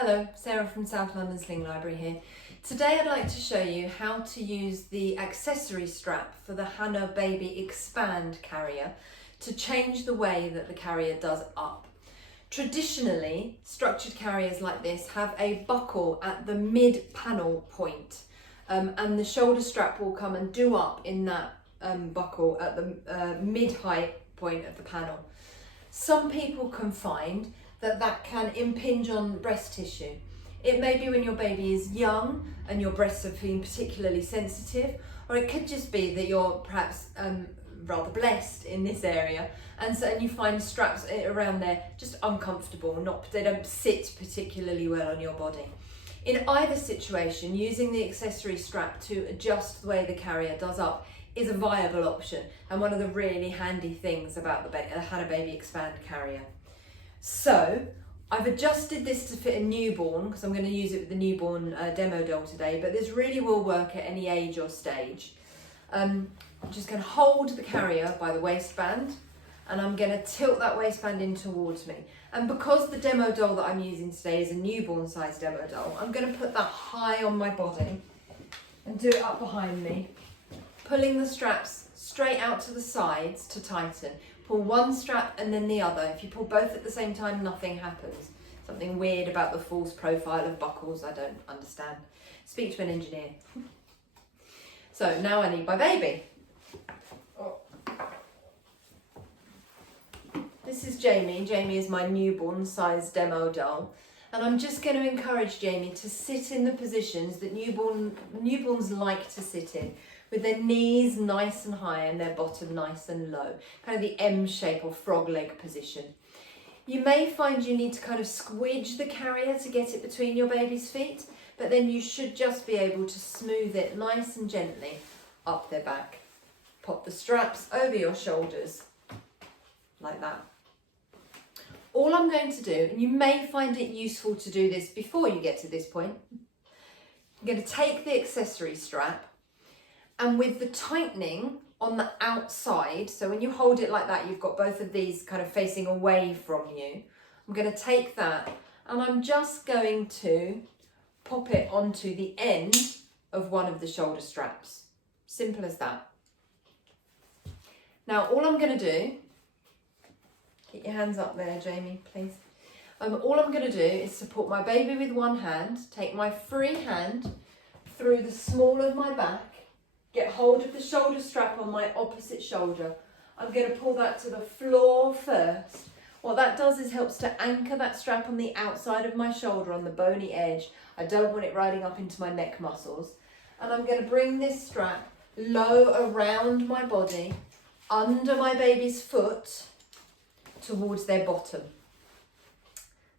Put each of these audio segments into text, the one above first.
Hello, Sarah from South London Sling Library here. Today I'd like to show you how to use the accessory strap for the HanaBaby Expand Carrier to change the way that the carrier does up. Traditionally, structured carriers like this have a buckle at the mid-panel point, and the shoulder strap will come and do up in that buckle at the mid-height point of the panel. Some people can find that can impinge on breast tissue. It may be when your baby is young and your breasts are feeling particularly sensitive, or it could just be that you're perhaps rather blessed in this area, and you find straps around there just uncomfortable, they don't sit particularly well on your body. In either situation, using the accessory strap to adjust the way the carrier does up is a viable option and one of the really handy things about the HanaBaby Expand Carrier. So I've adjusted this to fit a newborn because I'm going to use it with the newborn demo doll today, but this really will work at any age or stage. I'm just going to hold the carrier by the waistband and I'm going to tilt that waistband in towards me. And because the demo doll that I'm using today is a newborn size demo doll, I'm going to put that high on my body and do it up behind me, pulling the straps straight out to the sides to tighten. Pull one strap and then the other. If you pull both at the same time, nothing happens. Something weird about the false profile of buckles, I don't understand. Speak to an engineer. So now I need my baby. Oh. This is Jamie. Jamie is my newborn size demo doll. And I'm just going to encourage Jamie to sit in the positions that newborns like to sit in, with their knees nice and high and their bottom nice and low, kind of the M shape or frog leg position. You may find you need to kind of squidge the carrier to get it between your baby's feet, but then you should just be able to smooth it nice and gently up their back. Pop the straps over your shoulders, like that. All I'm going to do, and you may find it useful to do this before you get to this point, I'm going to take the accessory strap, and with the tightening on the outside, so when you hold it like that, you've got both of these kind of facing away from you. I'm going to take that and I'm just going to pop it onto the end of one of the shoulder straps. Simple as that. Now, all I'm going to do, get your hands up there, Jamie, please. All I'm going to do is support my baby with one hand, take my free hand through the small of my back, get hold of the shoulder strap on my opposite shoulder. I'm going to pull that to the floor first. What that does is helps to anchor that strap on the outside of my shoulder on the bony edge. I don't want it riding up into my neck muscles. And I'm going to bring this strap low around my body, under my baby's foot, towards their bottom.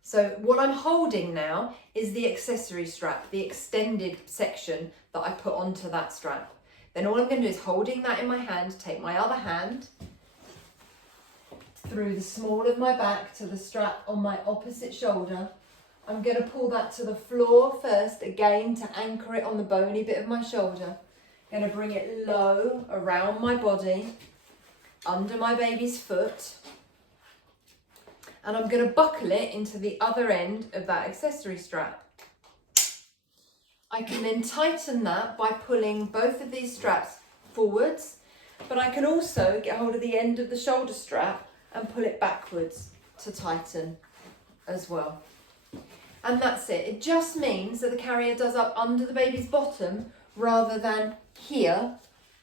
So what I'm holding now is the accessory strap, the extended section that I put onto that strap. Then all I'm going to do is, holding that in my hand, take my other hand through the small of my back to the strap on my opposite shoulder. I'm going to pull that to the floor first, again to anchor it on the bony bit of my shoulder. I'm going to bring it low around my body, under my baby's foot. And I'm going to buckle it into the other end of that accessory strap. I can then tighten that by pulling both of these straps forwards, but I can also get hold of the end of the shoulder strap and pull it backwards to tighten as well. And that's it. It just means that the carrier does up under the baby's bottom rather than here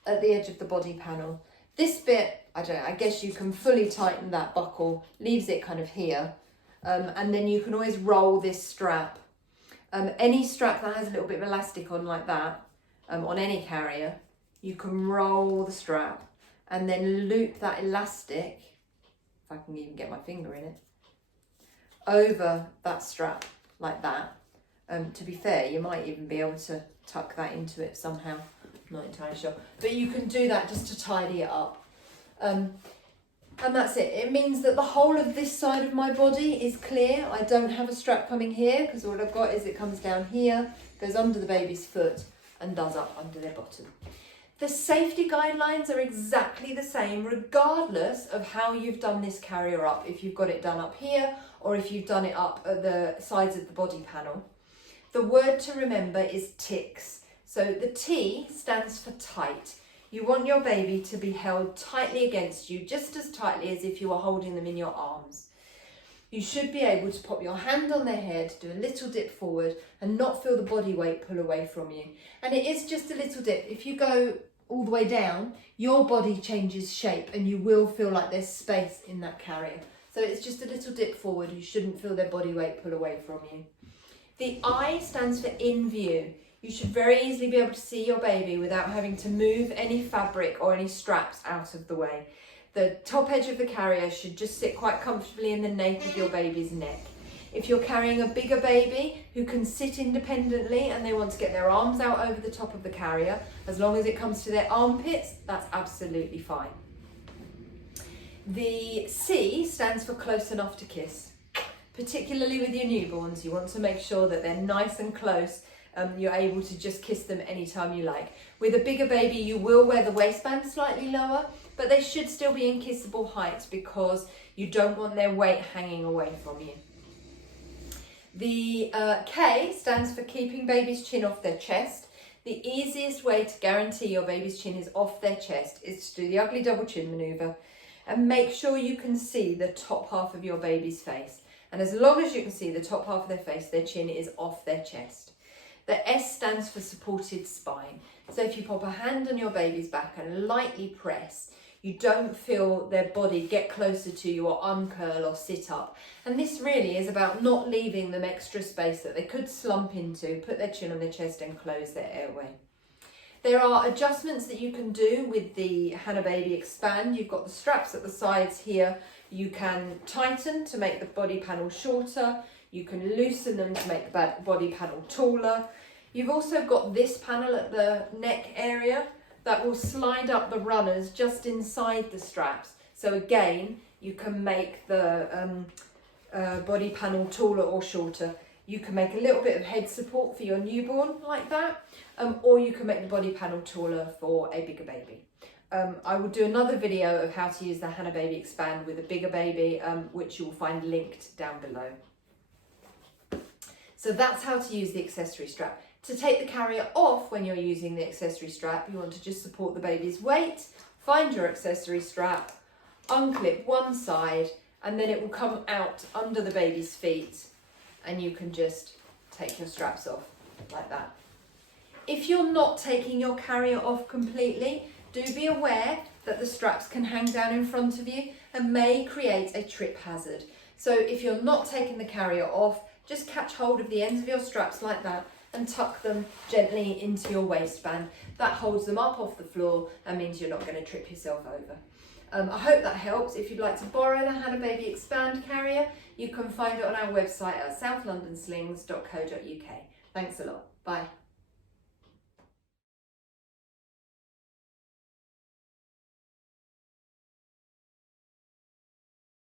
at the edge of the body panel. This bit, I guess you can fully tighten that buckle, leaves it kind of here, and then you can always roll this strap. Any strap that has a little bit of elastic on like that, on any carrier, you can roll the strap and then loop that elastic, if I can even get my finger in it, over that strap like that. To be fair, you might even be able to tuck that into it somehow, I'm not entirely sure. But you can do that just to tidy it up. And that's it. It means that the whole of this side of my body is clear. I don't have a strap coming here because what I've got is it comes down here, goes under the baby's foot and does up under their bottom. The safety guidelines are exactly the same regardless of how you've done this carrier up, if you've got it done up here or if you've done it up at the sides of the body panel. The word to remember is ticks. So the T stands for tight. You want your baby to be held tightly against you, just as tightly as if you were holding them in your arms. You should be able to pop your hand on their head, do a little dip forward and not feel the body weight pull away from you. And it is just a little dip. If you go all the way down, your body changes shape and you will feel like there's space in that carrier. So it's just a little dip forward. You shouldn't feel their body weight pull away from you. The I stands for in view. You should very easily be able to see your baby without having to move any fabric or any straps out of the way. The top edge of the carrier should just sit quite comfortably in the nape of your baby's neck. If you're carrying a bigger baby who can sit independently and they want to get their arms out over the top of the carrier, as long as it comes to their armpits, that's absolutely fine. The C stands for close enough to kiss. Particularly with your newborns, you want to make sure that they're nice and close. You're able to just kiss them anytime you like. With a bigger baby, you will wear the waistband slightly lower, but they should still be in kissable height because you don't want their weight hanging away from you. The K stands for keeping baby's chin off their chest. The easiest way to guarantee your baby's chin is off their chest is to do the ugly double chin maneuver and make sure you can see the top half of your baby's face. And as long as you can see the top half of their face, their chin is off their chest. The S stands for supported spine. So if you pop a hand on your baby's back and lightly press, you don't feel their body get closer to you or uncurl or sit up. And this really is about not leaving them extra space that they could slump into, put their chin on their chest and close their airway. There are adjustments that you can do with the HanaBaby Expand. You've got the straps at the sides here. You can tighten to make the body panel shorter. You can loosen them to make the body panel taller. You've also got this panel at the neck area that will slide up the runners just inside the straps. So again, you can make the body panel taller or shorter. You can make a little bit of head support for your newborn like that, or you can make the body panel taller for a bigger baby. I will do another video of how to use the HanaBaby Expand with a bigger baby, which you will find linked down below. So that's how to use the accessory strap. To take the carrier off when you're using the accessory strap, you want to just support the baby's weight, find your accessory strap, unclip one side, and then it will come out under the baby's feet and you can just take your straps off like that. If you're not taking your carrier off completely, do be aware that the straps can hang down in front of you and may create a trip hazard. So if you're not taking the carrier off, just catch hold of the ends of your straps like that and tuck them gently into your waistband. That holds them up off the floor and means you're not going to trip yourself over. I hope that helps. If you'd like to borrow the HanaBaby Expand Carrier, you can find it on our website at southlondonslings.co.uk. Thanks a lot. Bye.